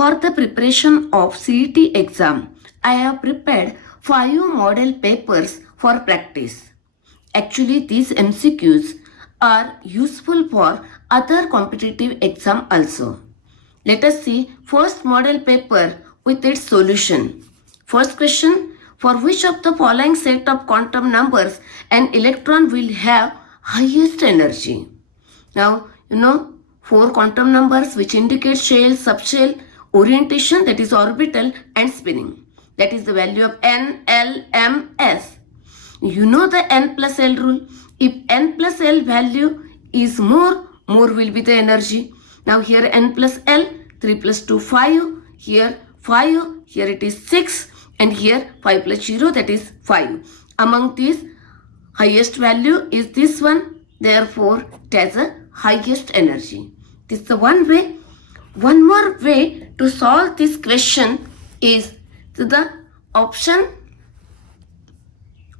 For the preparation of CET exam, I have prepared 5 model papers for practice. Actually, these MCQs are useful for other competitive exam also. Let us see first model paper with its solution. First question, for which of the following set of quantum numbers an electron will have highest energy? Now, 4 quantum numbers which indicate shell, subshell, orientation, that is orbital, and spinning. That is the value of n, l, m, s. You know the n plus l rule. If n plus l value is more will be the energy. Now here n plus l, 3 plus 2, 5. Here 5, here it is 6. And here 5 plus 0, that is 5. Among these, highest value is this one. Therefore, it has a highest energy. This is the one way. One more way to solve this question is the option.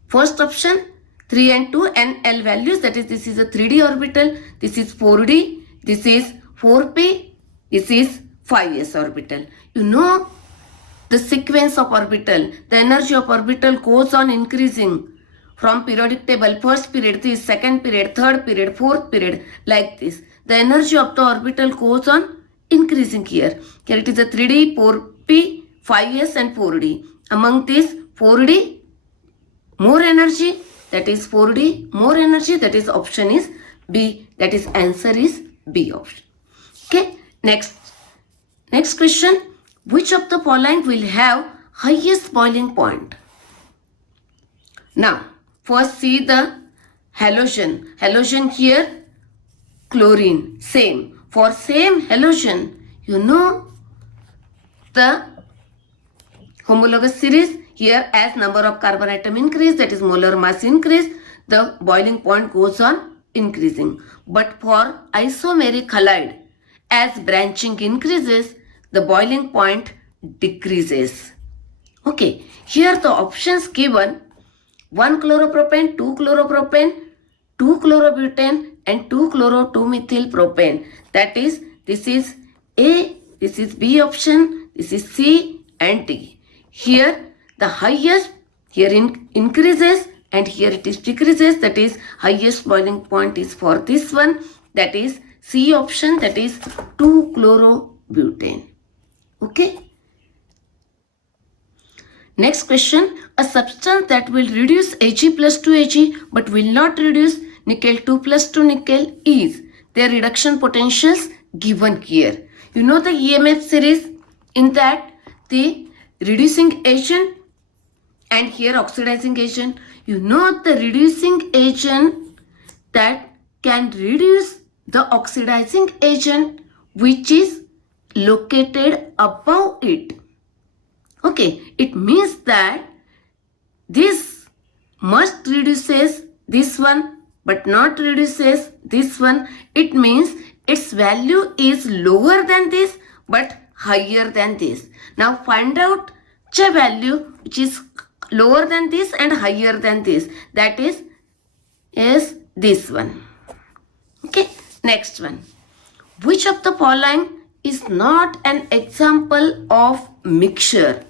First option, 3 and 2 and L values, that is, this is a 3D orbital, this is 4D, this is 4P, this is 5S orbital. You know the sequence of orbital, the energy of orbital goes on increasing from periodic table, first period, this, second period, third period, fourth period, like this. The energy of the orbital goes on increasing here. Here it is a 3D, 4P, 5S and 4D. Among these, 4D, more energy, that is 4D, more energy, that is option is B, that is answer is B option. Okay, next question, which of the following will have highest boiling point? Now, first see the halogen. Halogen here, chlorine, same. For same halogen, you know the homologous series. Here, as number of carbon atom increase, that is molar mass increase, the boiling point goes on increasing. But for isomeric halide, as branching increases, the boiling point decreases. Okay, here the options given, 1 chloropropane, 2 chloropropane, 2 chlorobutane and 2 chloro-2-methyl propane. That is, this is A, this is B option, this is C and D. Here the highest, here increases and here it is decreases, that is highest boiling point is for this one, that is C option, that is 2 chlorobutane. Okay. Next question, a substance that will reduce Ag plus 2Ag but will not reduce nickel 2 plus 2 nickel is their reduction potentials given here. You know the EMF series, in that the reducing agent and here oxidizing agent. You know the reducing agent that can reduce the oxidizing agent which is located above it. Okay, it means that this must reduces this one but not reduces this one. It means its value is lower than this but higher than this. Now find out the value which is lower than this and higher than this. That is this one. Okay, next one. Which of the following is not an example of mixture?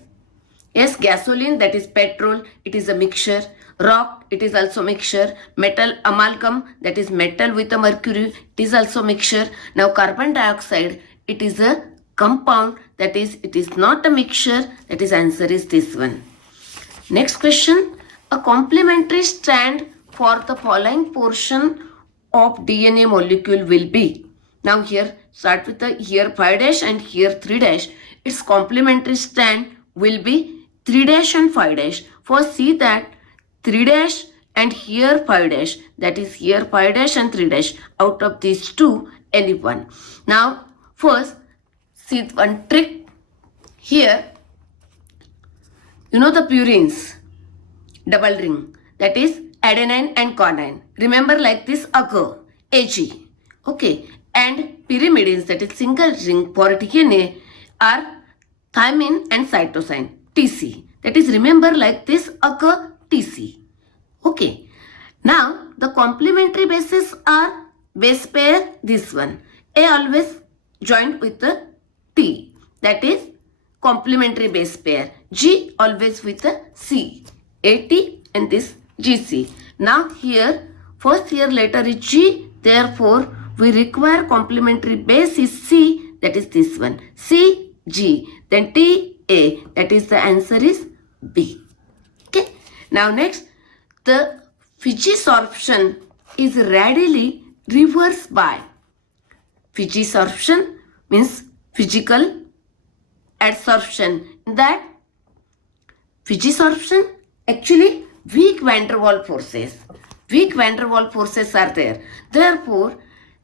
Yes, gasoline, that is petrol, it is a mixture. Rock, it is also mixture. Metal amalgam, that is metal with a mercury, it is also mixture. Now carbon dioxide, it is a compound, that is it is not a mixture, that is answer is this one. Next question, a complementary strand for the following portion of DNA molecule will be. Now here start with the here 5 dash and here 3 dash. Its complementary strand will be 3 dash and 5 dash. First see that 3 dash and here 5 dash, that is here 5 dash and 3 dash. Out of these two, any one. Now first see one trick here. You know the purines, double ring, that is adenine and guanine. Remember like this occur, Ag. Okay, and pyrimidines, that is single ring for DNA, are thymine and cytosine, Tc. That is remember like this occur, Tc. Okay, now the complementary bases are base pair, this one. A always joined with the T. that is complementary base pair. G always with a C. AT and this GC. Now here first here letter is G. Therefore we require complementary base is C, that is this one. C, G. Then T, A. That is the answer is B. Okay. Now next, the physisorption is readily reversed by. Physisorption means physical adsorption. That physisorption actually weak van der Waals forces. Weak van der Waals forces are there. Therefore,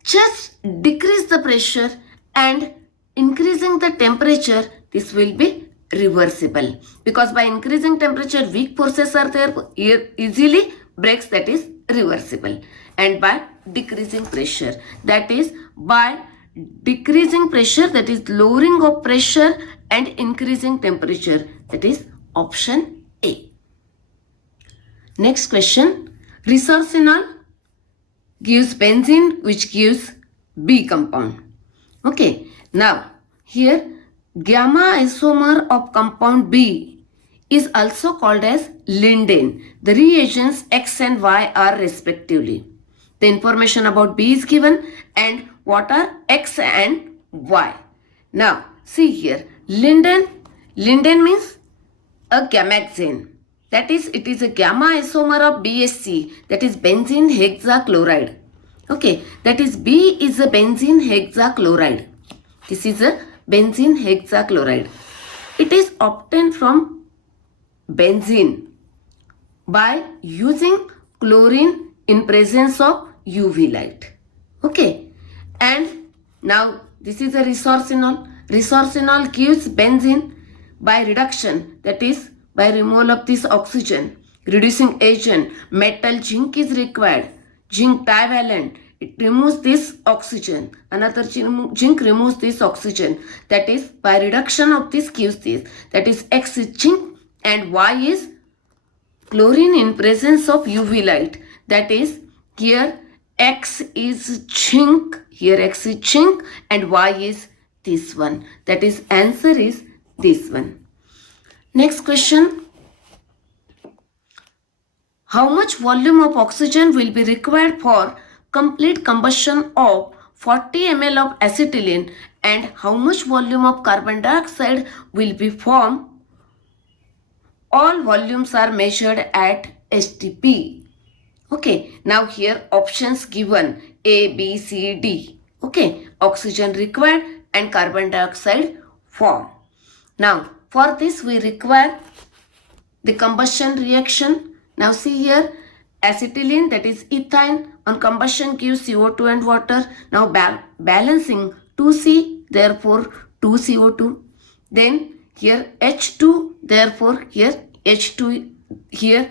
just decrease the pressure and increasing the temperature, this will be reversible. Because by increasing temperature, weak forces are there, easily breaks, that is reversible. And by decreasing pressure, that is by decreasing pressure, that is lowering of pressure and increasing temperature, that is option A. Next question, resorcinol gives benzene which gives B compound. Okay, now here gamma isomer of compound B is also called as linden. The reagents X and Y are respectively. The information about B is given and what are X and Y. Now see here, linden means a gamaxane. That is, it is a gamma isomer of BSC, that is benzene hexachloride. Okay, that is B is a benzene hexachloride. This is a benzene hexachloride. It is obtained from benzene by using chlorine in presence of UV light. Okay, and now this is a resorcinol. Resorcinol gives benzene by reduction, that is by removal of this oxygen. Reducing agent, metal zinc is required. Zinc divalent, it removes this oxygen. Another zinc removes this oxygen. That is by reduction of this gives this. That is X is zinc and Y is chlorine in presence of UV light. That is here X is zinc, here X is zinc and Y is this one. That is answer is this one. Next question. How much volume of oxygen will be required for complete combustion of 40 ml of acetylene and how much volume of carbon dioxide will be formed? All volumes are measured at STP. Okay, now here options given A, B, C, D. Okay, oxygen required and carbon dioxide formed. Now for this we require the combustion reaction. Now see here, acetylene, that is ethane, on combustion gives CO2 and water. Now balancing 2C, therefore 2CO2. Then here H2, therefore here H2 here.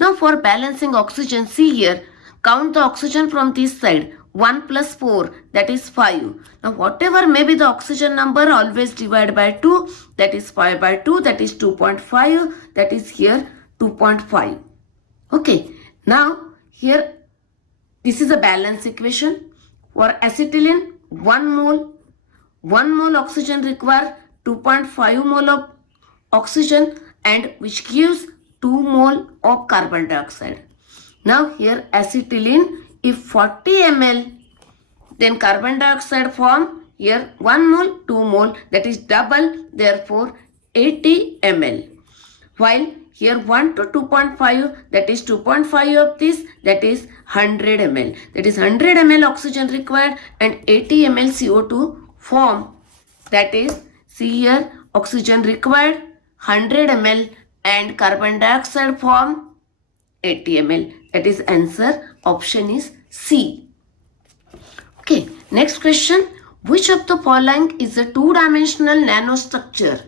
Now for balancing oxygen, see here, count the oxygen from this side. 1 plus 4, that is 5. Now whatever may be the oxygen number, always divide by 2, that is 5 by 2, that is 2.5, that is here 2.5. Okay, now here this is a balance equation. For acetylene, 1 mole oxygen require 2.5 mole of oxygen and which gives 2 mole of carbon dioxide. Now here acetylene, if 40 ml, then carbon dioxide form here 1 mole, 2 mole, that is double, therefore 80 ml. While here 1 to 2.5, that is 2.5 of this, that is 100 ml. That is 100 ml oxygen required and 80 ml CO2 form. That is, see here, oxygen required 100 ml and carbon dioxide form 80 ml. That is answer, option is C. Okay, next question. Which of the following is a two-dimensional nanostructure?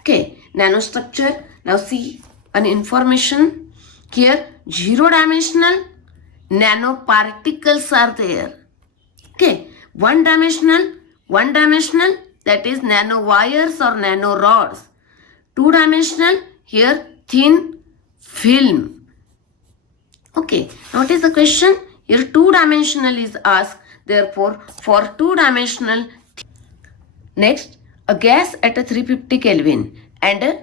Okay, nanostructure. Now see an information here. Zero-dimensional nanoparticles are there. Okay, one-dimensional, that is nanowires or nanorods. Two-dimensional, here thin film. Okay, what is the question? Here two-dimensional is asked. Therefore, for two-dimensional, next, a gas at a 350 Kelvin and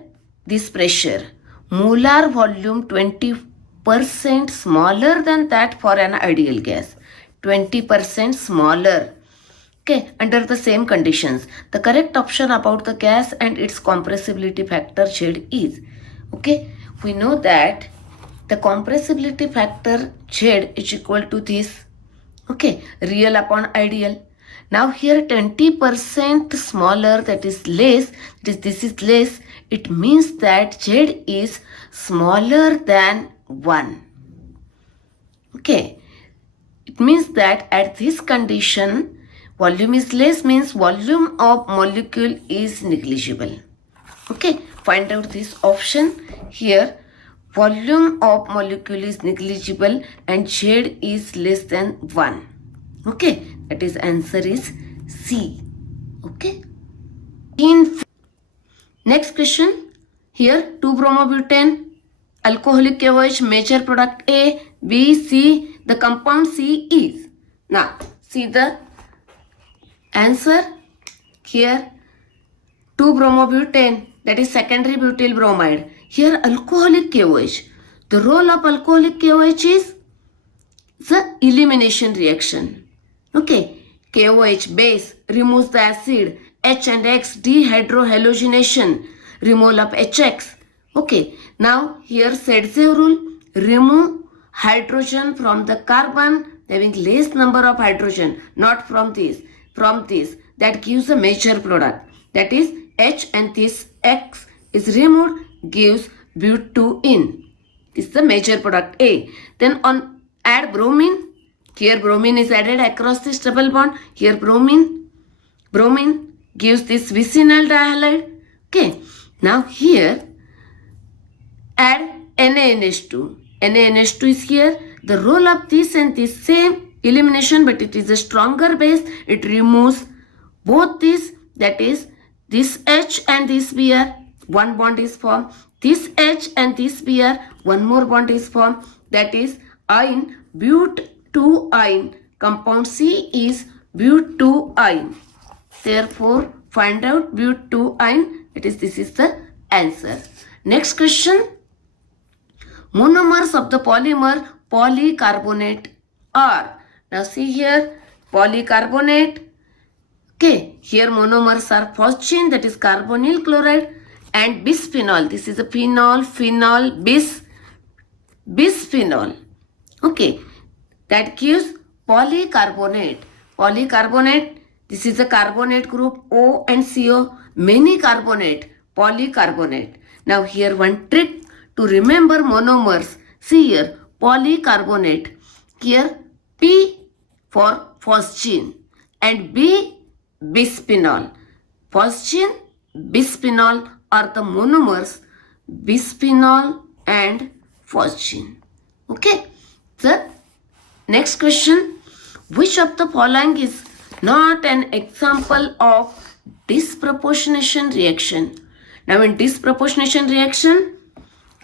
this pressure, molar volume 20% smaller than that for an ideal gas, 20% smaller. Okay, under the same conditions, the correct option about the gas and its compressibility factor Z is, okay, we know that the compressibility factor Z is equal to this, okay, real upon ideal. Now here 20% smaller, that is less, this is less, it means that Z is smaller than 1. Okay, it means that at this condition, volume is less means volume of molecule is negligible. Okay, find out this option here. Volume of molecule is negligible and Z is less than 1. Okay, that is answer is C. Okay. Next question. Here 2-bromobutane, alcoholic KOH, major product A, B, C. The compound C is. Now see the answer here. 2-bromobutane, that is secondary butyl bromide. Here alcoholic KOH. The role of alcoholic KOH is the elimination reaction. Okay, KOH base removes the acid, H and X dehydrohalogenation, removal of HX. Okay, now here Sedzev rule, remove hydrogen from the carbon having less number of hydrogen, not from this, that gives a major product, that is H and this X is removed, gives butene. This is the major product A. Then on add bromine. Here bromine is added across this double bond. Here bromine gives this vicinal dihalide. Okay. Now here add NaNH2. NaNH2 is here. The role of this and this same elimination, but it is a stronger base. It removes both this, that is this H and this Br. One bond is formed. This H and this Br. One more bond is formed. That is ine, but2ine. Compound C is but2ine. Therefore, find out but2ine. This is the answer. Next question. Monomers of the polymer polycarbonate are. Now see here, polycarbonate. Okay, here monomers are phosgene, that is carbonyl chloride, and bisphenol. This is a phenol, bisphenol. Okay, that gives polycarbonate. Polycarbonate, this is a carbonate group O and CO, many carbonate, polycarbonate. Now here one trick to remember monomers. See here, polycarbonate. Here P for phosgene and B bisphenol. Phosgene, bisphenol are the monomers, bisphenol and phosgene. Okay. The next question. Which of the following is not an example of disproportionation reaction? Now in disproportionation reaction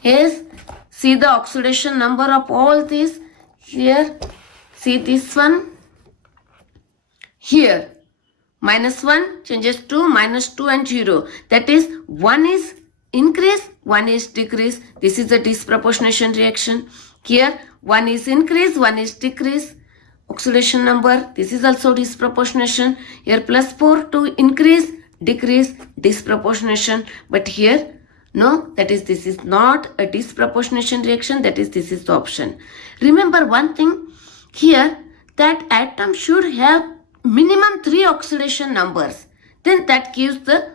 is, see the oxidation number of all these. Here, see this one. Here, -1 changes to -2 and 0. That is, one is increase, one is decrease. This is a disproportionation reaction. Here, one is increase, one is decrease. Oxidation number, this is also disproportionation. Here +4 to increase, decrease, disproportionation. But here, no, that is, this is not a disproportionation reaction. That is, this is the option. Remember one thing here, that atom should have minimum 3 oxidation numbers. Then that gives the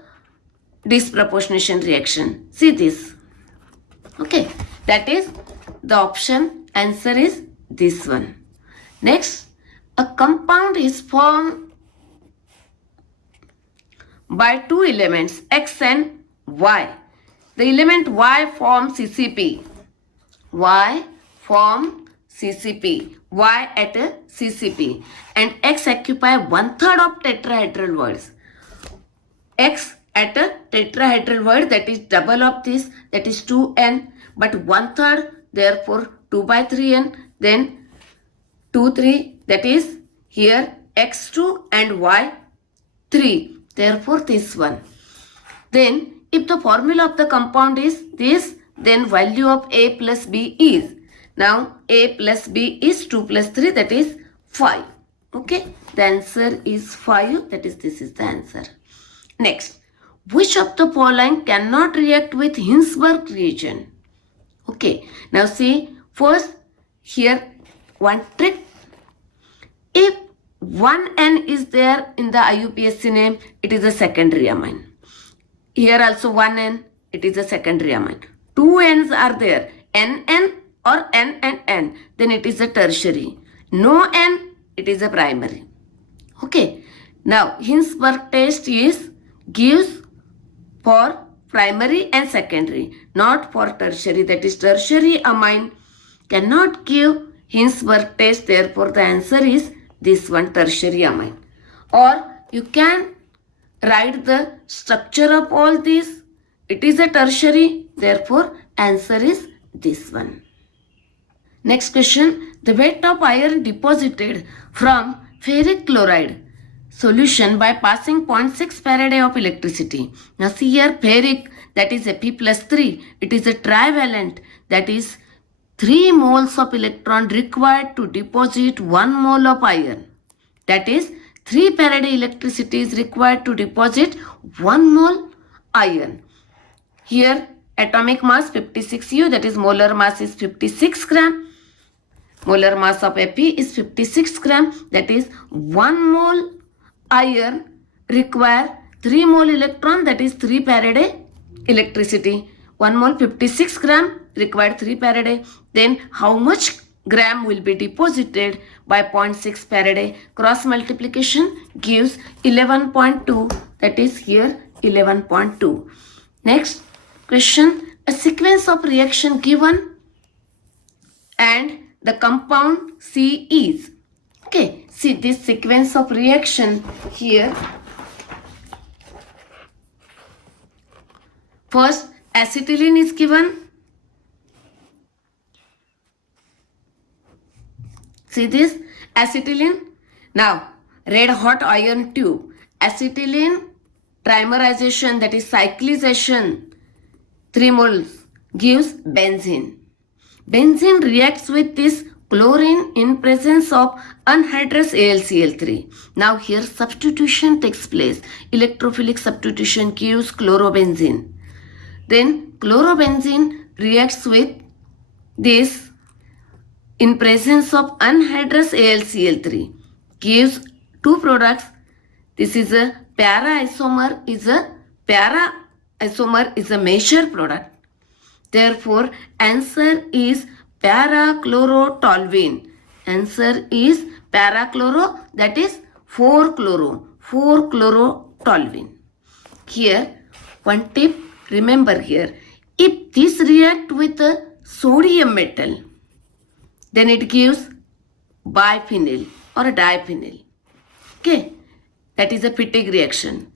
disproportionation reaction. See this. Okay, that is the option. Answer is this one. Next, a compound is formed by 2 elements X and Y. The element Y forms CCP. Y form CCP. Y at a CCP. And X occupy 1/3 of tetrahedral words. X at a tetrahedral word, that is double of this, that is 2n, but 1/3, therefore 2/3n, then 2, 3, that is here x2 and y3, therefore this one. Then if the formula of the compound is this, then value of A plus B is, now A plus B is 2 plus 3, that is 5. Okay, the answer is 5, that is this is the answer. Next, which of the following cannot react with Hinsberg reagent? Okay, now see, first here one trick. If 1N is there in the IUPAC name, it is a secondary amine. Here also 1N, it is a secondary amine. 2 N's are there, NN or N and N, then it is a tertiary. No N, it is a primary. Okay, now Hinsberg test gives for primary and secondary, not for tertiary. That is, tertiary amine cannot give Hinsberg test, therefore the answer is this one, tertiary amine. Or you can write the structure of all these. It is a tertiary, therefore answer is this one. Next question, the weight of iron deposited from ferric chloride solution by passing 0.6 Faraday of electricity. Now see here, ferric, that is Fe plus 3, it is a trivalent, that is 3 moles of electron required to deposit 1 mole of iron. That is 3 Faraday electricity is required to deposit 1 mole iron. Here atomic mass 56U, that is molar mass is 56 gram. Molar mass of Fe is 56 gram, that is 1 mole iron require 3 mole electron, that is 3 Faraday electricity. 1 mole 56 gram required 3 Faraday. Then how much gram will be deposited by 0.6 Faraday? Cross multiplication gives 11.2, that is here 11.2. Next question, a sequence of reaction given and the compound C is. Okay, see this sequence of reaction here. First, acetylene is given. See this acetylene. Now, red hot iron tube. Acetylene trimerization, that is cyclization, 3 moles gives benzene. Benzene reacts with this chlorine in presence of anhydrous AlCl3. Now here substitution takes place. Electrophilic substitution gives chlorobenzene. Then chlorobenzene reacts with this in presence of anhydrous AlCl3, gives 2 products. This is a para-isomer is a measure product. Therefore, answer is para-chlorotoluene. Answer is para-chloro, that is 4-chlorotoluene. Here, one tip, remember here, if this react with a sodium metal, then it gives biphenyl or a diphenyl. Okay, that is a Fittig reaction.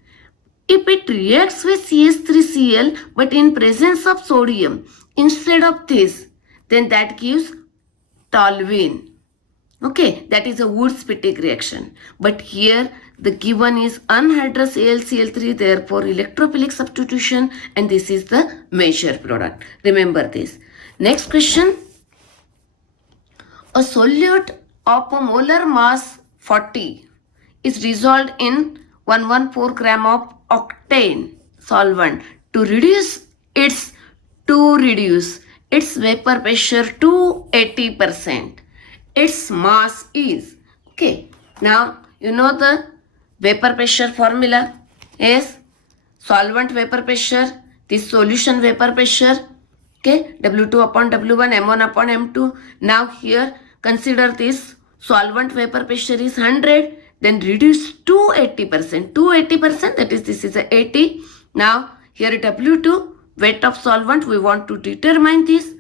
If it reacts with CH3Cl but in presence of sodium instead of this, then that gives toluene. Okay, that is a Wurtz-Fittig reaction. But here the given is anhydrous AlCl3, therefore electrophilic substitution, and this is the measure product. Remember this. Next question. A solute of a molar mass 40 is dissolved in 114 gram of octane solvent to reduce its vapor pressure to 80%. Its mass is, okay, now you know the vapor pressure formula is solvent vapor pressure, this solution vapor pressure, okay, W2 upon W1, M1 upon M2. Now here consider this solvent vapor pressure is 100, then reduce to 80%. To 80%, that is, this is a 80. Now here W2, weight of solvent, we want to determine this.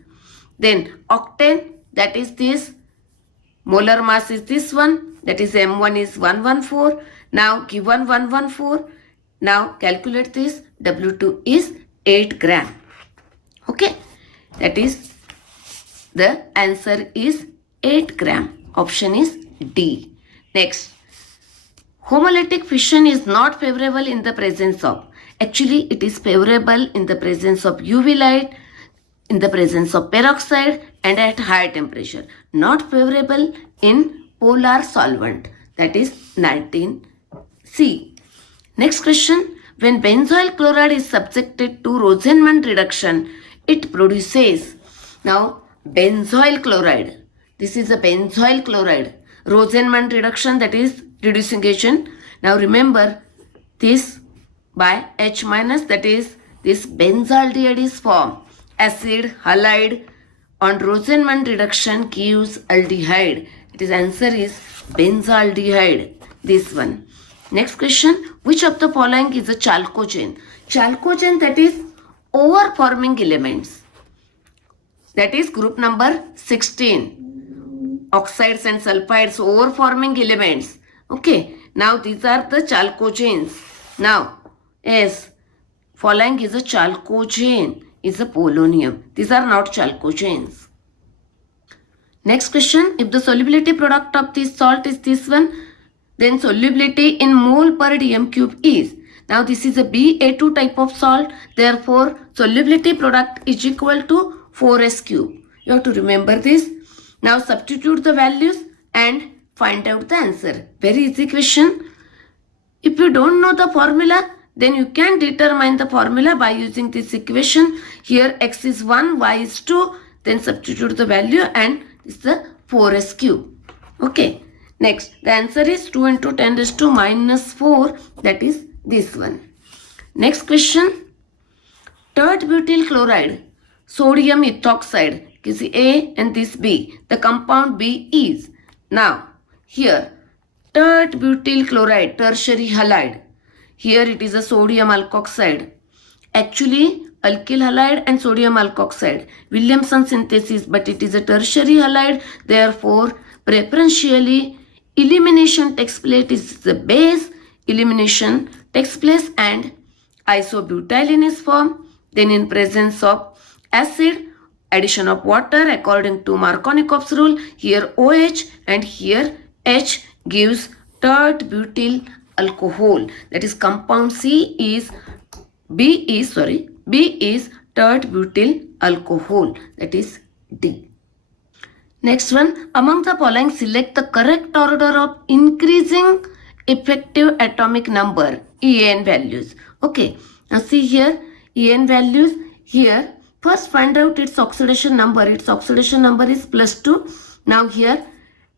Then octane, that is this. Molar mass is this one, that is M1 is 114. Now given 114. Now calculate this. W2 is 8 gram. Okay, that is the answer is 8 gram. Option is D. Next, homolytic fission is not favorable in the presence of Actually, it is favorable in the presence of UV light, in the presence of peroxide and at higher temperature. Not favorable in polar solvent, that is 19C. Next question. When benzoyl chloride is subjected to Rosenman reduction, it produces. Now, benzoyl chloride. This is a benzoyl chloride. Rosenman reduction, that is reducing agent. Now remember this by H minus, that is this benzaldehyde is formed. Acid halide on Rosenman reduction gives aldehyde. It is answer is benzaldehyde. This one. Next question. Which of the following is a chalcogen? Chalcogen, that is overforming elements. That is group number 16. Oxides and sulfides, overforming elements. Okay. Now these are the chalcogens. Now, yes, following is a chalcogen, is a polonium. These are not chalcogens. Next question. If the solubility product of this salt is this one, then solubility in mole per dm cube is. Now this is a Ba2 type of salt. Therefore, solubility product is equal to 4s cube. You have to remember this. Now substitute the values and find out the answer. Very easy question. If you don't know the formula, then you can determine the formula by using this equation. Here x is 1, y is 2. Then substitute the value and it's the 4s cube. Okay. Next, the answer is 2 into 10 raised to minus 4. That is this one. Next question. Tert butyl chloride, sodium ethoxide, is A and this B. The compound B is. Now, here, tert butyl chloride, tertiary halide. Here it is a sodium alkoxide. Actually, alkyl halide and sodium alkoxide. Williamson synthesis, but it is a tertiary halide. Therefore, preferentially, elimination takes place, is the base, elimination takes place and isobutylene is formed. Then in presence of acid, addition of water according to Markovnikov's rule, here OH and here H gives tert butyl alcohol. That is compound B is tert butyl alcohol. That is D. Next one, among the following select the correct order of increasing effective atomic number, EN values. Okay, now see here, EN values. Here, first find out its oxidation number. Its oxidation number is +2. Now here,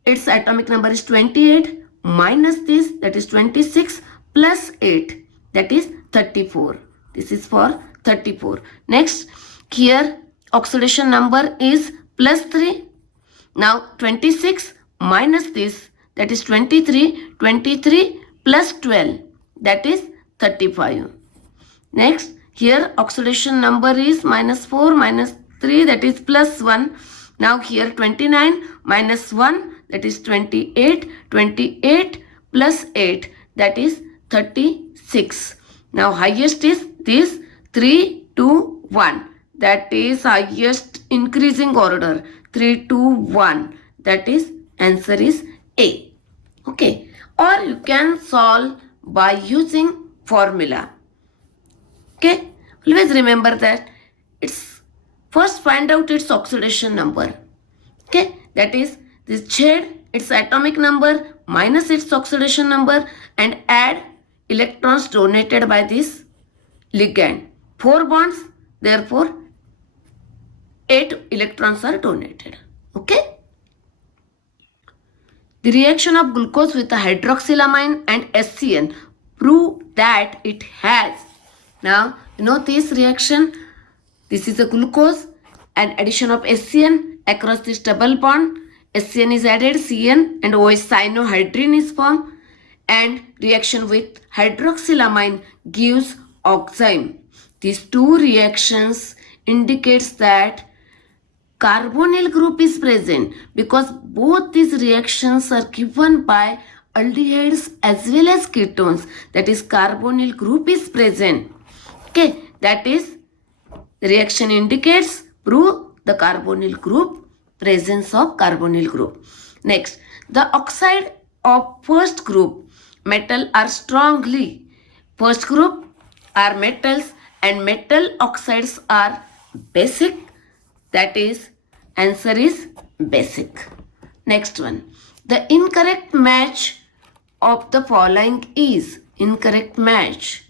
its atomic number is 28 minus this, that is 26 plus 8, that is 34. This is for 34. Next, here oxidation number is +3. Now 26 minus this, that is 23. 23 plus 12, that is 35. Next, here oxidation number is -4 minus 3, that is +1. Now here 29 minus 1, that is 28. 28 plus 8, that is 36. Now highest is this 3, 2, 1. That is highest increasing order. 3, 2, 1. That is answer is A. Okay. Or you can solve by using formula. Okay. Always remember that it's first find out its oxidation number. Okay. That is this Z, its atomic number minus its oxidation number and add electrons donated by this ligand. 4 bonds, therefore 8 electrons are donated. Okay. The reaction of glucose with the hydroxylamine and HCN prove that it has. Now, you know this reaction. This is a glucose and addition of HCN across this double bond. HCN is added, CN and OH cyanohydrin is formed and reaction with hydroxylamine gives oxime. These two reactions indicates that carbonyl group is present because both these reactions are given by aldehydes as well as ketones. That is carbonyl group is present. Okay, that is the reaction indicates prove the carbonyl group, presence of carbonyl group. Next, the oxide of first group metal are strongly, first group are metals and metal oxides are basic. That is, answer is basic. Next one. The incorrect match of the following is incorrect match.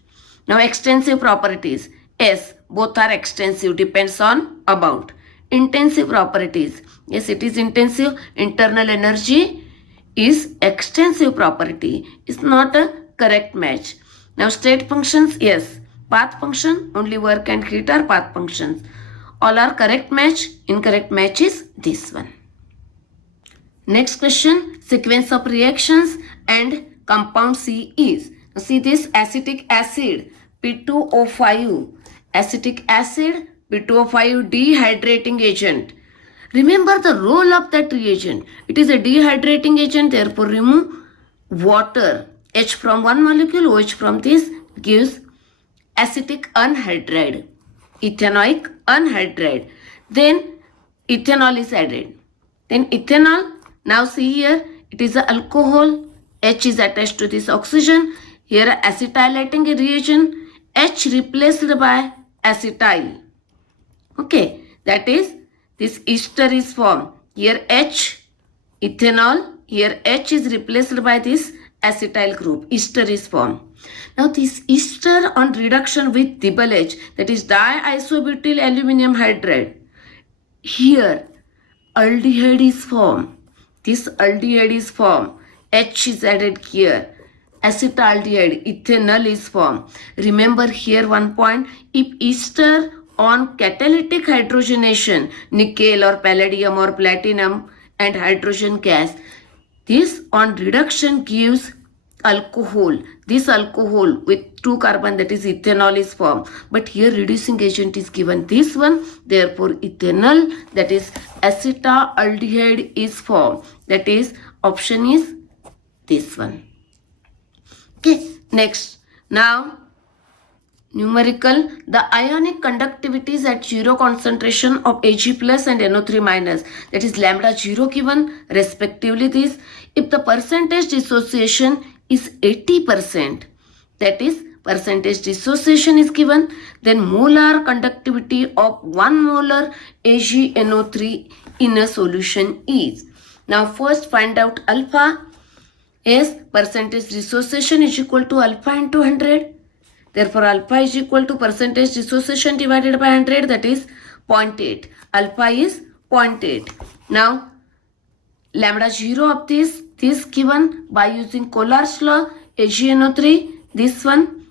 Now extensive properties. Yes, both are extensive, depends on amount. Intensive properties. Yes, it is intensive. Internal energy is extensive property. It's not a correct match. Now state functions. Yes, path function, only work and heat are path functions. All are correct match. Incorrect match is this one. Next question, sequence of reactions and compound C is. See this acetic acid P2O5, acetic acid P2O5 dehydrating agent. Remember the role of that reagent. It is a dehydrating agent, therefore remove water. H from one molecule, OH from this gives acetic anhydride, ethanoic anhydride. Then ethanol is added. Then ethanol, now see here, it is a alcohol. H is attached to this oxygen. Here acetylating reagent. H replaced by acetyl. Okay, that is this ester is formed. Here H, ethanol. Here H is replaced by this acetyl group. Ester is formed. Now this ester on reduction with double H, that is diisobutyl aluminum hydride. Here aldehyde is formed. This aldehyde is formed. H is added here. Acetaldehyde, ethanol is formed. Remember here one point. If ester on catalytic hydrogenation, nickel or palladium or platinum and hydrogen gas, this on reduction gives alcohol. This alcohol with 2 carbon, that is ethanol, is formed. But here reducing agent is given this one. Therefore ethanol, that is acetaldehyde, is formed. That is option is this one. Okay, next. Now numerical, the ionic conductivities at 0 concentration of Ag plus and NO3 minus, that is lambda 0 given, respectively this. If the percentage dissociation is 80%, that is percentage dissociation is given, then molar conductivity of 1 molar AgNO3 in a solution is. Now first find out alpha. Yes, percentage dissociation is equal to alpha into 100. Therefore alpha is equal to percentage dissociation divided by 100, that is 0.8. Alpha is 0.8. Now lambda 0 of this given by using Collar's law, AgNO3, this one.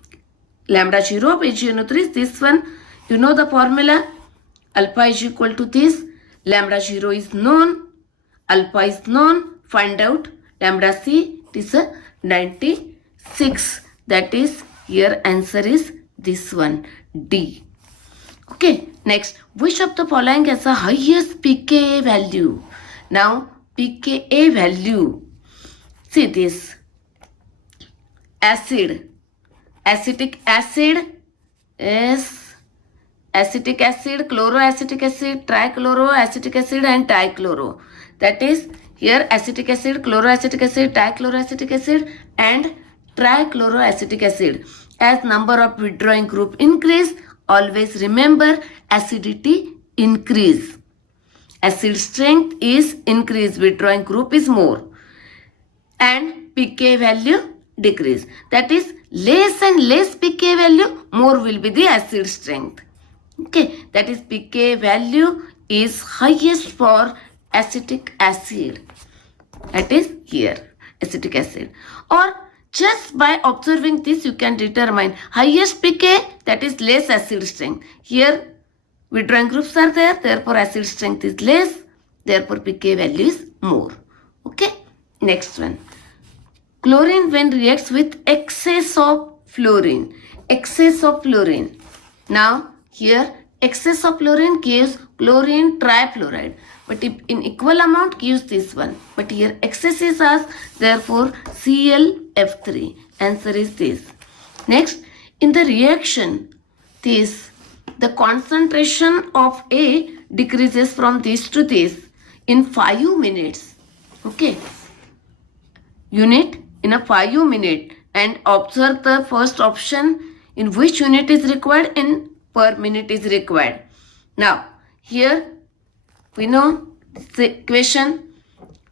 Lambda 0 of AgNO3 is this one. You know the formula. Alpha is equal to this. Lambda 0 is known. Alpha is known. Find out lambda C. It is a 96. That is, here answer is this one, D. Okay, next. Which of the following has the highest pKa value? Now pKa value. See this. Acid. Acetic acid is acetic acid, chloroacetic acid, trichloroacetic acid and dichloro. That is here acetic acid, chloroacetic acid, dichloroacetic acid and trichloroacetic acid. As number of withdrawing group increase, always remember acidity increase. Acid strength is increase, withdrawing group is more. And pK value decrease. That is less and less pK value, more will be the acid strength. Okay, that is pK value is highest for acetic acid. That is here, acetic acid. Or just by observing this, you can determine highest pK, that is less acid strength. Here withdrawing groups are there, therefore acid strength is less, therefore pK value is more. Okay, next one. Chlorine when reacts with excess of fluorine. Excess of fluorine. Now here excess of fluorine gives chlorine trifluoride. But if in equal amount gives this one. But here excess is asked, therefore ClF3. Answer is this. Next, in the reaction, the concentration of A decreases from this to this in 5 minutes. Okay. Unit in a 5 minute, and observe the first option In which unit is required? In per minute is required. Now here we know the equation.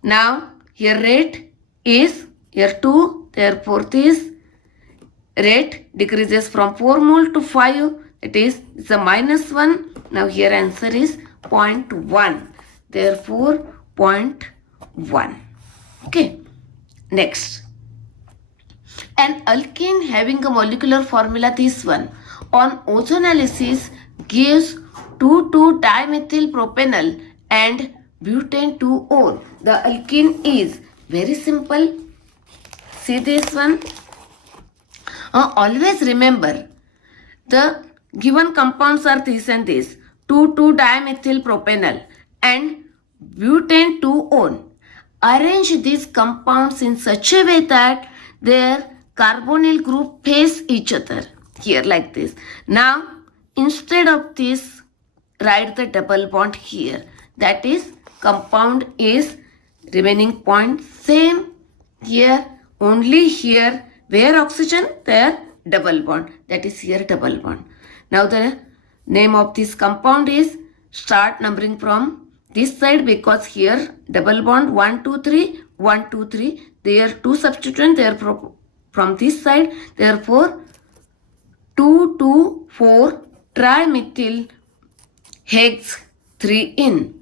Now here rate is here 2, therefore this rate decreases from 4 mole to 5, it is the -1. Now here answer is 0.1, therefore 0.1. Okay, next, an alkene having a molecular formula, this one, on ozonolysis gives 2,2-dimethyl propanol and butane 2-ol. The alkene is very simple. See this one. Always remember the given compounds are this and this, 2,2-dimethyl propanol and butane 2-ol. Arrange these compounds in such a way that their carbonyl group face each other, here like this. Now instead of this, write the double bond here, that is compound is remaining point same here, only here where oxygen, there double bond, that is here double bond. Now the name of this compound is, start numbering from this side because here double bond 1 2 3 1 2 3, there 2 substituent, therefore from this side, therefore 2,2,4 trimethyl hex 3-ene.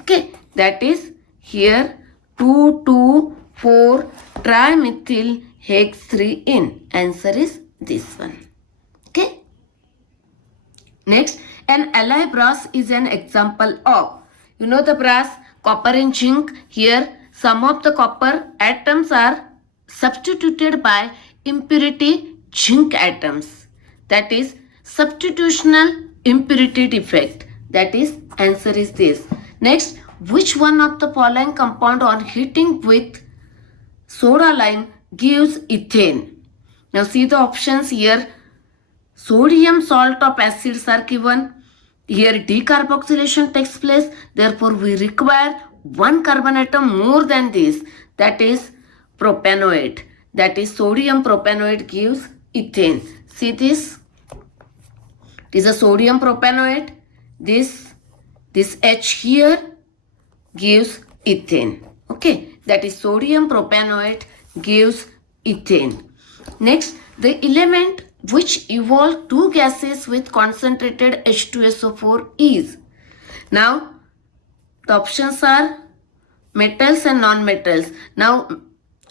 Okay, that is here 2,2,4 trimethyl hex 3-ene. Answer is this one. Okay. Next, an alloy brass is an example of, you know the brass, copper and zinc. Here some of the copper atoms are substituted by impurity zinc atoms. That is substitutional impurity defect. That is answer is this. Next, which one of the following compound on heating with soda lime gives ethane? Now see the options here. Sodium salt of acids are given. Here decarboxylation takes place. Therefore we require one carbon atom more than this. That is propanoate. That is sodium propanoate gives ethane. See this. It is a sodium propanoate. This H here gives ethane. Okay. That is sodium propanoate gives ethane. Next, the element which evolve two gases with concentrated H2SO4 is. Now, the options are metals and non-metals. Now,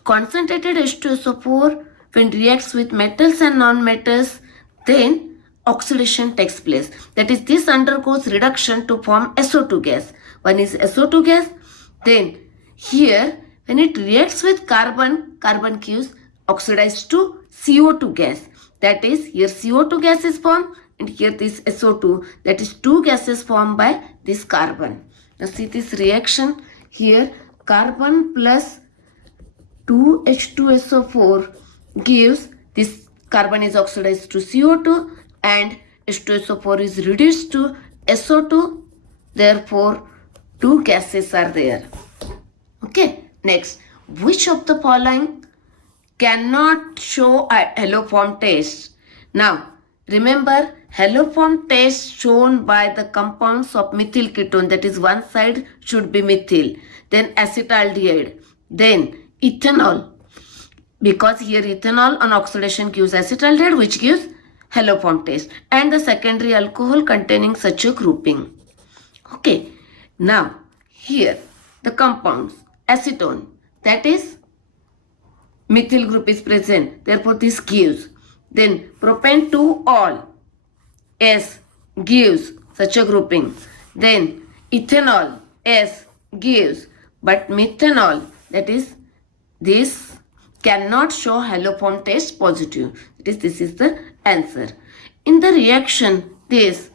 concentrated H2SO4 when reacts with metals and non-metals, then oxidation takes place. That is, this undergoes reduction to form SO2 gas. One is SO2 gas. Then here, when it reacts with carbon, carbon gives oxidized to CO2 gas. That is, here CO2 gas is formed and here this SO2, that is two gases formed by this carbon. Now see this reaction here, carbon plus 2H2SO4 gives, this carbon is oxidized to CO2 and H2SO4 is reduced to SO2. Therefore, two gases are there. Okay. Next, which of the following cannot show a haloform test? Now, remember haloform test shown by the compounds of methyl ketone, that is one side should be methyl, then acetaldehyde, then ethanol, because here ethanol on oxidation gives acetaldehyde which gives haloform test, and the secondary alcohol containing such a grouping. Okay, now here the compounds, acetone, that is methyl group is present, therefore this gives. Then propane 2-ol S gives such a grouping. Then ethanol S gives, but methanol, that is this cannot show haloform test positive. This is the answer. In the reaction, this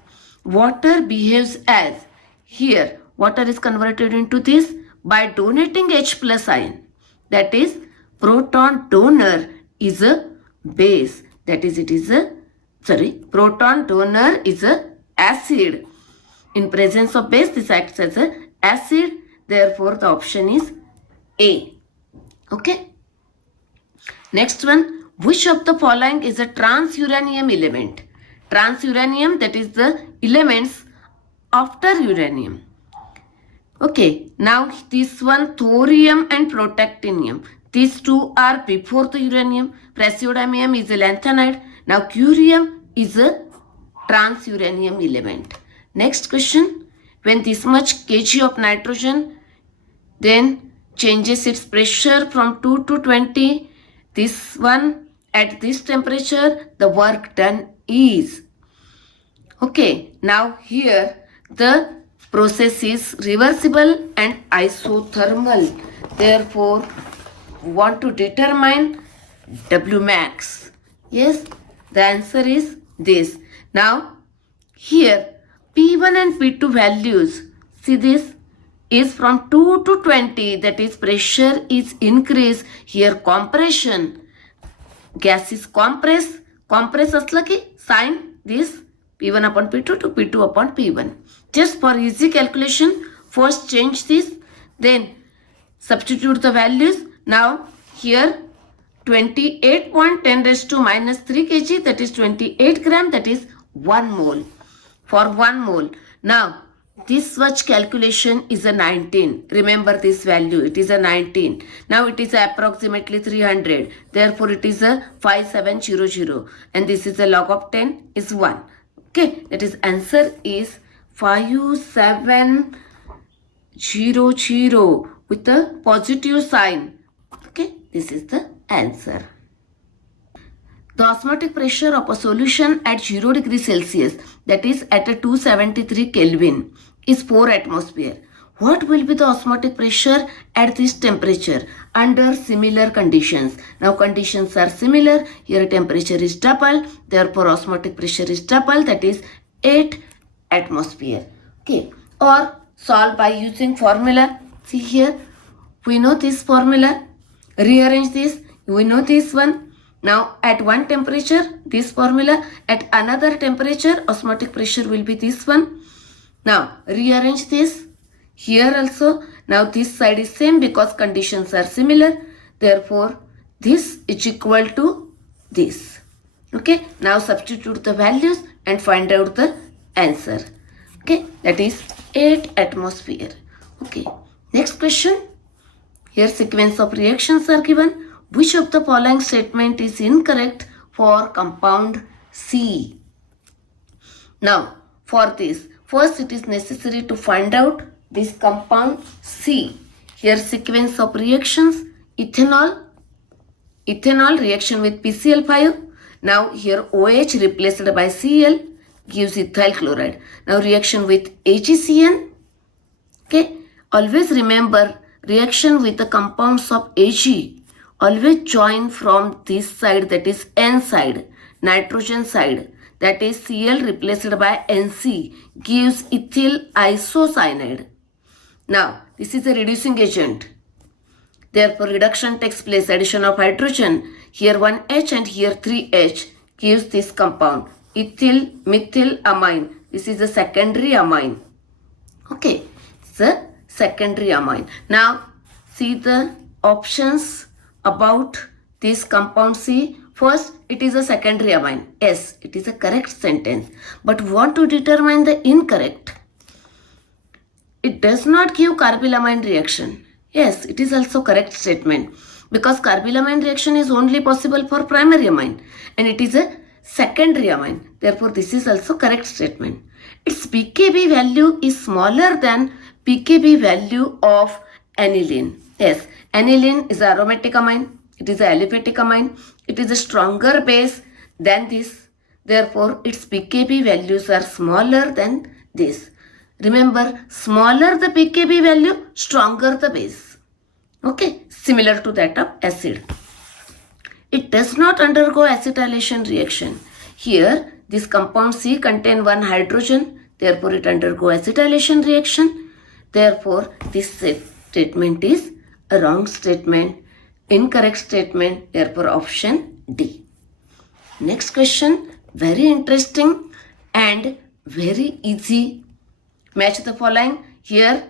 water behaves as, here water is converted into this by donating H plus ion. That is, proton donor is a base. That is, it is a, proton donor is a acid. In presence of base, this acts as a acid. Therefore, the option is A. Okay. Next one, Which of the following is a transuranium element? Transuranium, that is the elements after uranium. Okay, now this one, thorium and protactinium. These two are before the uranium. Praseodymium is a lanthanide. Now curium is a transuranium element. Next question. When this much kg of nitrogen then changes its pressure from 2 to 20, this one at this temperature, the work done is. Okay, now here the process is reversible and isothermal. Therefore, we want to determine W max. Yes, the answer is this. Now, here P1 and P2 values, see this, is from 2 to 20, that is pressure is increased. Here compression, gas is compress असला की sign this P1 upon P2 to P2 upon P1. Just for easy calculation, first change this, then substitute the values. Now here 28.10 raised to minus 3 kg, that is 28 gram, that is 1 mole. For 1 mole. Now this such calculation is a 19. Remember this value, it is a 19. Now it is approximately 300. Therefore it is a 5700 and this is a log of 10 is 1. Okay, that is answer is 5700 with a positive sign. Okay, this is the answer. The osmotic pressure of a solution at 0 degree Celsius, that is at a 273 Kelvin, is 4 atmosphere. What will be the osmotic pressure at this temperature under similar conditions? Now conditions are similar. Here temperature is double. Therefore osmotic pressure is double, that is 8 atmosphere. Okay. Or solve by using formula. See here. We know this formula. Rearrange this. We know this one. Now at one temperature this formula. At another temperature osmotic pressure will be this one. Now rearrange this. Here also, now this side is same because conditions are similar. Therefore, this is equal to this. Okay, now substitute the values and find out the answer. Okay, that is 8 atmosphere. Okay, next question. Here sequence of reactions are given. Which of the following statement is incorrect for compound C? Now, for this, first it is necessary to find out this compound C. Here sequence of reactions, ethanol reaction with PCl5. Now here OH replaced by Cl gives ethyl chloride. Now reaction with AgCN. Okay, always remember reaction with the compounds of Ag. Always join from this side, that is N side, nitrogen side. That is Cl replaced by Nc gives ethyl isocyanide. Now, this is a reducing agent. Therefore, reduction takes place, addition of hydrogen. Here 1H and here 3H gives this compound, ethyl methyl amine. This is a secondary amine. Okay, it's a secondary amine. Now, see the options about this compound C. First, it is a secondary amine. Yes, it is a correct sentence. But we want to determine the incorrect. It does not give carbylamine reaction. Yes, it is also correct statement because carbylamine reaction is only possible for primary amine and it is a secondary amine. Therefore, this is also correct statement. Its pKb value is smaller than pKb value of aniline. Yes, aniline is aromatic amine. It is a aliphatic amine. It is a stronger base than this. Therefore, its pKb values are smaller than this. Remember, smaller the pKb value, stronger the base. Okay, similar to that of acid. It does not undergo acetylation reaction. Here, this compound C contains one hydrogen. Therefore, it undergo acetylation reaction. Therefore, this statement is a wrong statement, incorrect statement. Therefore, option D. Next question, very interesting and very easy. Match the following. Here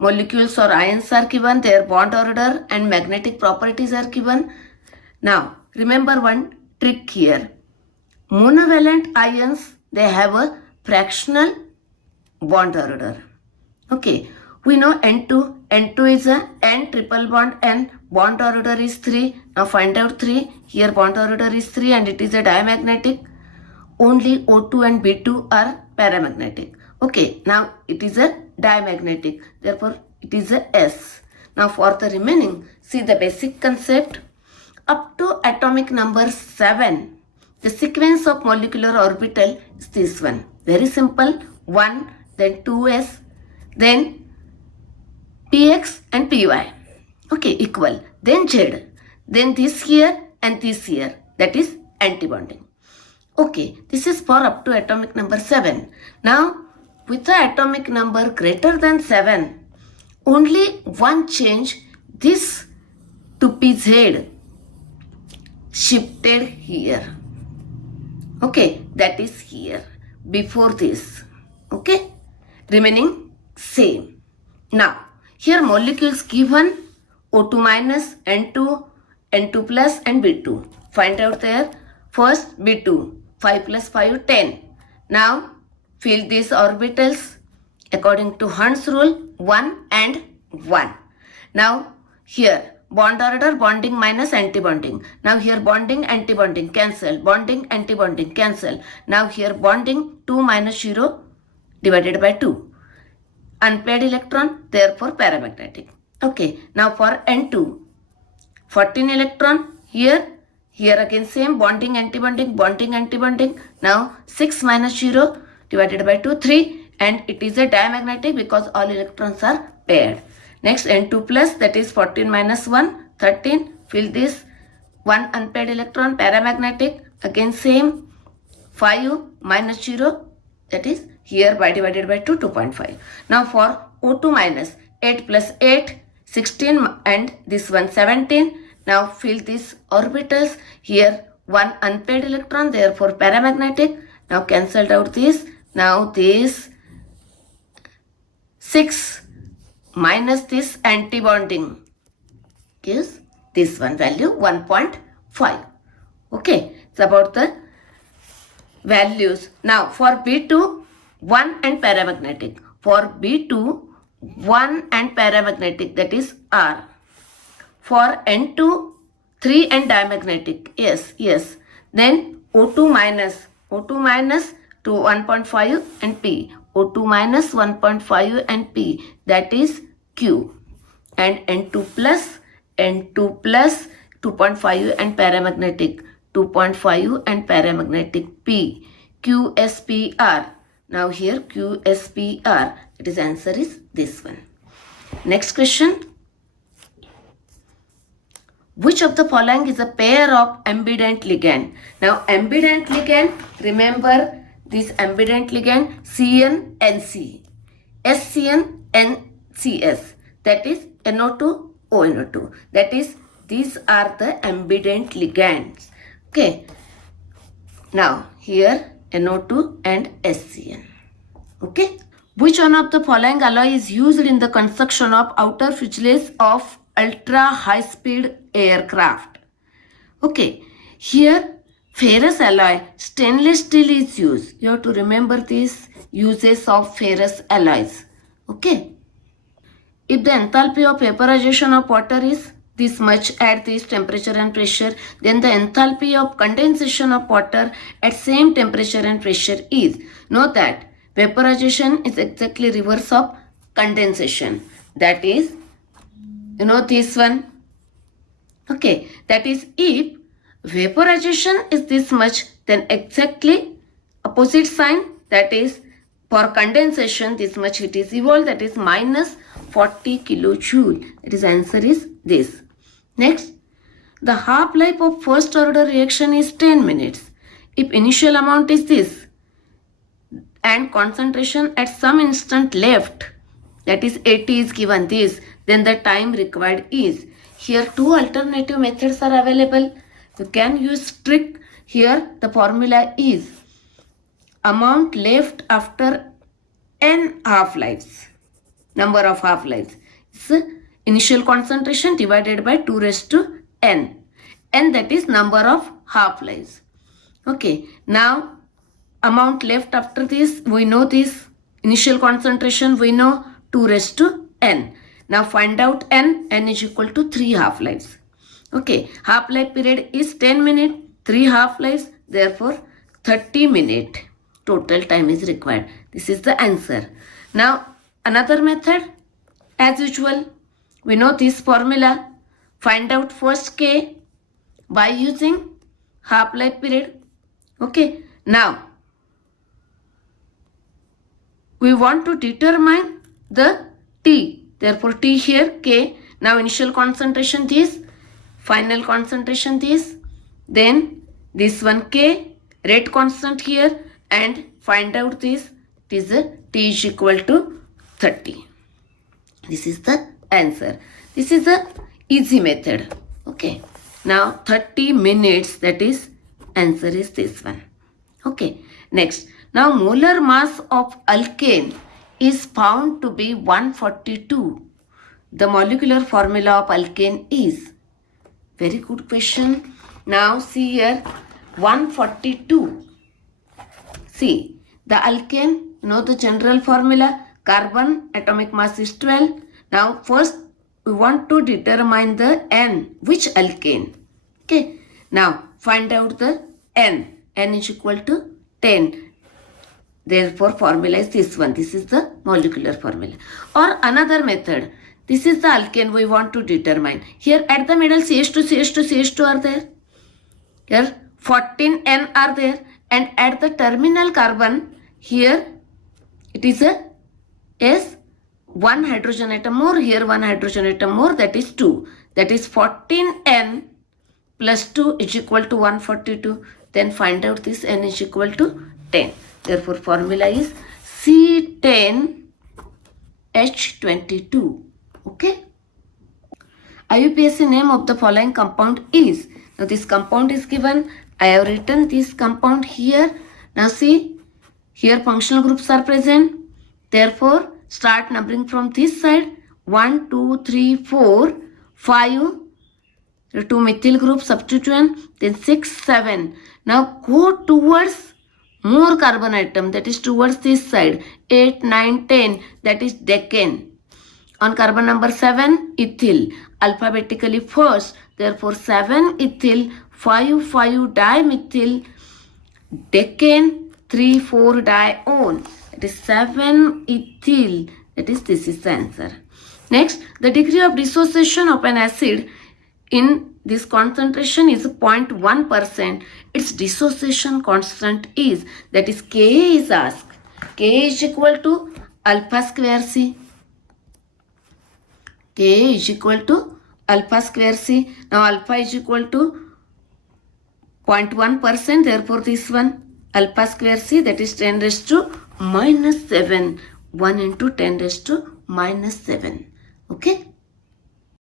molecules or ions are given, their bond order and magnetic properties are given. Now remember one trick here. Monovalent ions, they have a fractional bond order. Okay, we know N2 is a N triple bond and bond order is 3. Now find out 3. Here bond order is 3 and it is a diamagnetic. Only O2 and B2 are paramagnetic. Okay, now it is a diamagnetic. Therefore, it is a S. Now for the remaining, see the basic concept. Up to atomic number 7, the sequence of molecular orbital is this one. Very simple. 1, then 2s, then px and py. Okay, equal. Then z. Then this here and this here. That is antibonding. Okay, this is for up to atomic number 7. Now, with the atomic number greater than 7, only one change, this to pz shifted here. Okay, that is here. Before this. Okay, remaining same. Now, here molecules given O2 minus, N2, N2 plus and B2. Find out there. First B2. 5 plus 5, 10. Now, fill these orbitals according to Hund's rule, 1 and 1. Now, here, bond order, bonding minus antibonding. Now, here bonding, antibonding, cancel. Bonding, antibonding, cancel. Now, here bonding, 2 minus 0 divided by 2. Unpaired electron, therefore paramagnetic. Okay, now for N2, 14 electron, here again same, bonding, antibonding. Now 6 minus 0 divided by 2, 3, and it is a diamagnetic because all electrons are paired. Next N2 plus, that is 14 minus 1, 13. Fill this, 1 unpaired electron, paramagnetic. Again same, 5 minus 0, that is here by divided by 2, 2.5. Now for O2 minus, 8 plus 8, 16, and this one 17. Now fill these orbitals. Here 1 unpaired electron, therefore paramagnetic. Now cancelled out this. Now this 6 minus this antibonding gives this one value 1.5. Okay, it's about the values. Now for B2, 1 and paramagnetic. For B2, 1 and paramagnetic, that is R. For N2, 3 and diamagnetic. Yes. Then O2 minus to 1.5 and P. O2 minus 1.5 and P. That is Q. And N2 plus 2.5 and paramagnetic. 2.5 and paramagnetic P. QSPR. Now here QSPR. It is answer is this one. Next question. Which of the following is a pair of ambident ligand? Now ambident ligand, remember this ambident ligand CN NC, SCN NCS, that is NO2 ONO2. That is these are the ambident ligands. Okay. Now here NO2 and SCN. Okay. Which one of the following alloy is used in the construction of outer fuselage of ultra high speed aircraft? Okay, here ferrous alloy, stainless steel is used. You have to remember these uses of ferrous alloys. Okay, if the enthalpy of vaporization of water is this much at this temperature and pressure, then the enthalpy of condensation of water at same temperature and pressure is. Note that vaporization is exactly reverse of condensation. That is, you know this one. Okay, that is if vaporization is this much, then exactly opposite sign, that is for condensation this much heat is evolved, that is minus 40 kilojoule. That is answer is this. Next, the half-life of first order reaction is 10 minutes. If initial amount is this and concentration at some instant left, that is 80 is given this, then the time required is. Here two alternative methods are available. You can use trick. Here the formula is amount left after n half-lives, number of half-lives. It's initial concentration divided by 2 raised to n. n that is number of half-lives. Okay, now amount left after this, we know this. Initial concentration we know 2 raised to n. Now find out n is equal to 3 half-lives. Okay, half-life period is 10 minutes, 3 half-lives, therefore 30 minutes total time is required. This is the answer. Now another method, as usual, we know this formula. Find out first k by using half-life period. Okay, now we want to determine the T. Therefore, T here, K. Now, initial concentration this, final concentration this, then this one K, rate constant here, and find out this. It is a T is equal to 30. This is the answer. This is a easy method. Okay. Now, 30 minutes, that is, answer is this one. Okay. Next. Now, molar mass of alkane is found to be 142. The molecular formula of alkane is. Very good question. Now, see here, 142. See, the alkane, you know the general formula, carbon atomic mass is 12. Now, first, we want to determine the N, which alkane. Okay. Now, find out the N. N is equal to 10. Therefore, formula is this one. This is the molecular formula. Or another method. This is the alkane we want to determine. Here at the middle CH2, CH2, CH2 are there. Here 14N are there. And at the terminal carbon, here it is a S, one hydrogen atom more. Here one hydrogen atom more. That is 2. That is 14N plus 2 is equal to 142. Then find out this N is equal to 10. Therefore, formula is C10H22. Okay. IUPAC name of the following compound is. Now, this compound is given. I have written this compound here. Now, see, here functional groups are present. Therefore, start numbering from this side. 1, 2, 3, 4, 5. 2 methyl groups, substitute 1. Then 6, 7. Now, go towards more carbon atom, that is towards this side. 8, 9, 10, that is decane. On carbon number 7, ethyl, alphabetically first. Therefore, 7 ethyl, 5 dimethyl, decane, 3 4 dione. That is 7 ethyl. That is, this is the answer. Next, the degree of dissociation of an acid in this concentration is 0.1%. Its dissociation constant is, that is Ka is asked. Ka is equal to alpha square C. Ka is equal to alpha square C. Now alpha is equal to 0.1%. Therefore this one alpha square C, that is 10 raised to minus 7. 1 into 10 raised to minus 7. Okay.